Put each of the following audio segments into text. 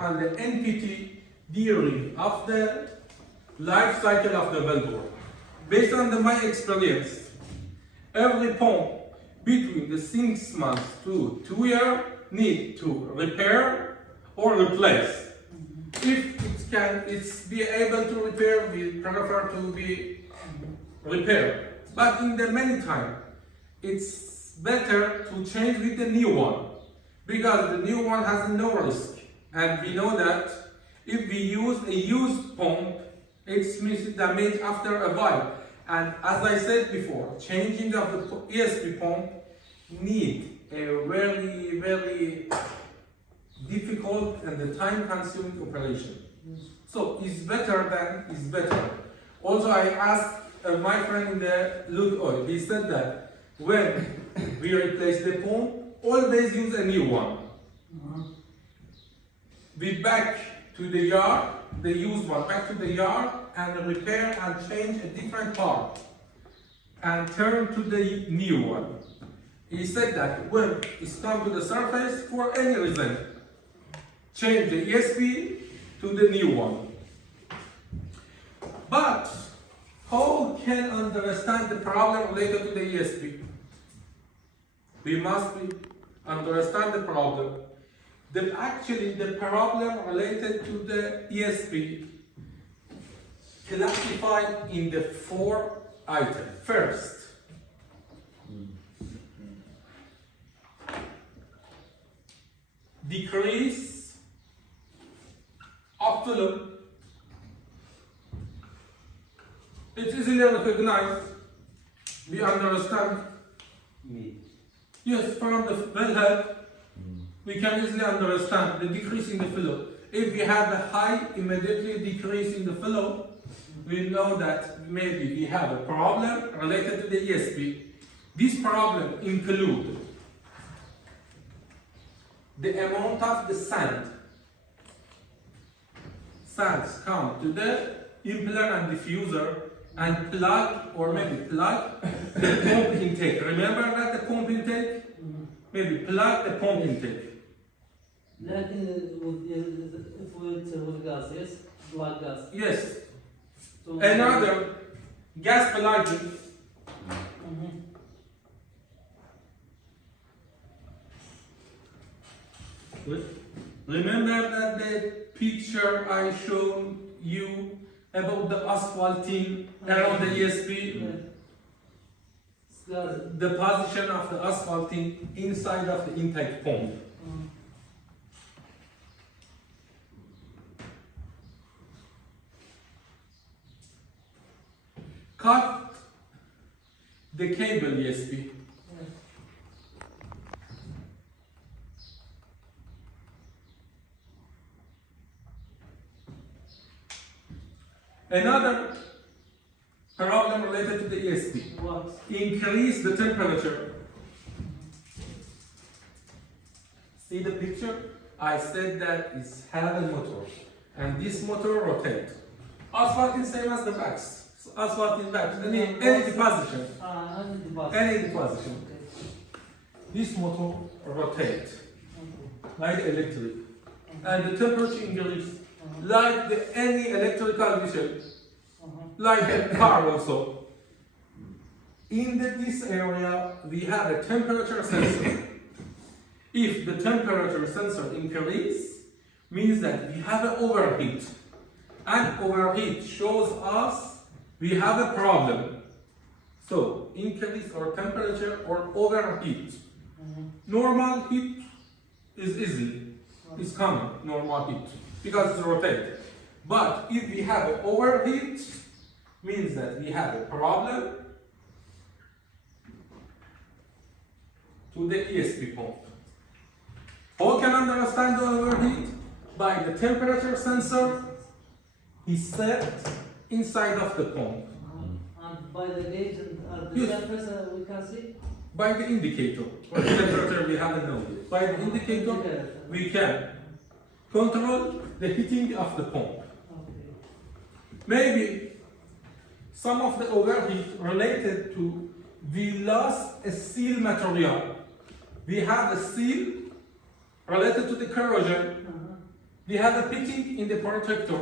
and the NPT during of the life cycle of the well. Based on my experience, every pump between the 6 months to 2 years need to repair or replace. If it's be able to repair, we prefer to be repaired. But in the meantime, it's better to change with the new one, because the new one has no risk. And we know that if we use a used pump, it's missing damage after a while. And as I said before, changing of the ESP pump need a very, very difficult and the time-consuming operation. So it's better. Also, I asked my friend in the Lukoil. He said that when we replace the pump, always use a new one. We back to the yard, the used one, back to the yard and repair and change a different part and turn to the new one. He said that when it's come to the surface, for any reason, change the ESP to the new one. But how can understand the problem related to the ESP? We must understand the problem. Actually, the problem related to the ESP classified in the 4 items. First, decrease of fluid. It's easily recognized. We understand. Yes, from the wellhead, we can easily understand the decrease in the flow. If we have a high, immediately decrease in the flow, we know that maybe we have a problem related to the ESP. This problem includes the amount of the sands come to the impeller and diffuser and plug the pump intake. Remember that the pump intake? Maybe plug the pump intake. with gas, yes? Blood gas. Yes. So another gas plugging. Remember that the picture I showed you about the asphalting around the ESP? The position of the asphalting inside of the intake pump. Cut the cable ESP. Another problem related to the ESP. What? Increase the temperature. See the picture? I said that it's have a motor, and this motor rotates. Asphalt is same as the wax. Asphalt is wax. Any deposition. Any deposition. This motor rotates like electric, and the temperature increases like any electrical machine, like a car also. In this area, we have a temperature sensor. If the temperature sensor increases, means that we have an overheat. And overheat shows us we have a problem. So, increase our temperature or overheat. Normal heat is easy. It's common, normal heat, because it's rotated. But if we have an overheat, means that we have a problem to the ESP pump. How can understand the overheat? By the temperature sensor is set inside of the pump. And by the gauge and the temperature we can see? By the indicator. Or the temperature we haven't known. By the indicator we can control the heating of the pump. Maybe some of the overheat related to we lost a seal material. We have a seal related to the corrosion. we have a picking in the protector,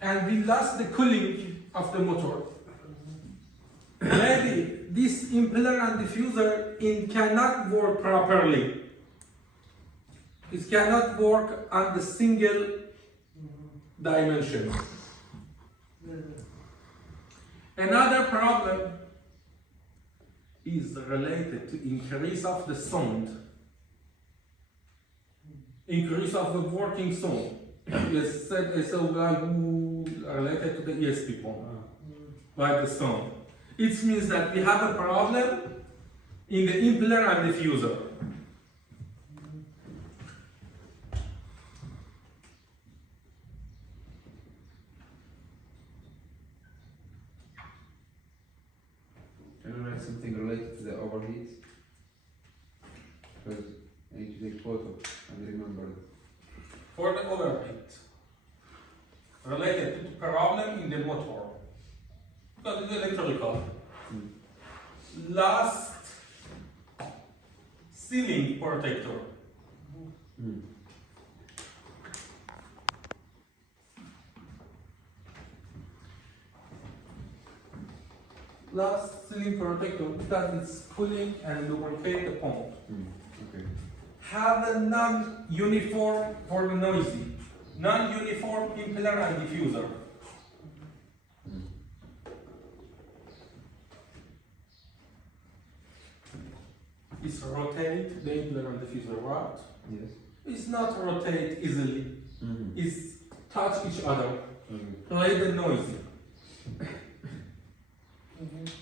and we lost the cooling of the motor. Maybe this impeller and diffuser cannot work properly. It cannot work on the single dimension. Another problem is related to increase of the sound, increase of the working sound. It's related to the ESP pump, like the sound. It means that we have a problem in the impeller and diffuser. Can you write something related to the overheat? Because I need to take photo and remember. For the overheat, related to the problem in the motor, because it's electrical. Last ceiling protector. Last ceiling protector, because it's cooling and lubricate the pump. Okay. Have a non-uniform for the noisy, non-uniform impeller and diffuser. It's rotate the impeller and diffuser, right? Yes. It's not rotate easily. It's touch each other, play the noisy.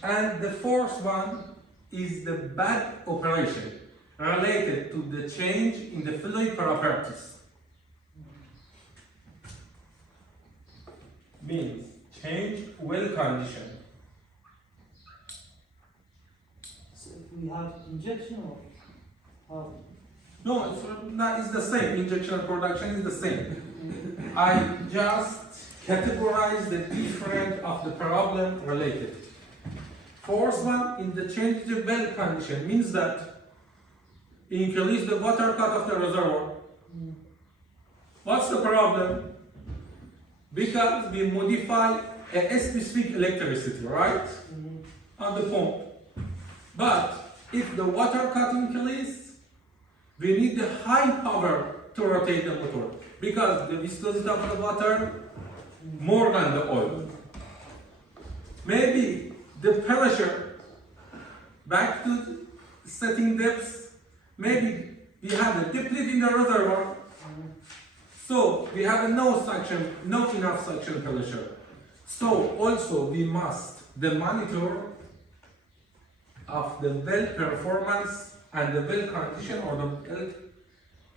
And the fourth one is the bad operation related to the change in the fluid properties. Means change well condition. So if we have injection or how? No, it's the same. Injection production is the same. I just categorize the different of the problem related. Fourth one in the change the well condition means that increase the water cut of the reservoir. What's the problem? Because we modify a specific electricity, right? On the pump. But if the water cut increase, we need the high power to rotate the motor because the viscosity of the water more than the oil. Maybe the pressure back to setting depths, maybe we have a depleted in the reservoir, so we have no suction, not enough suction pressure. So also we must the monitor of the well performance and the well condition or the well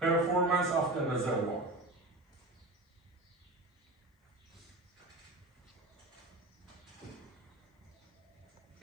performance of the reservoir.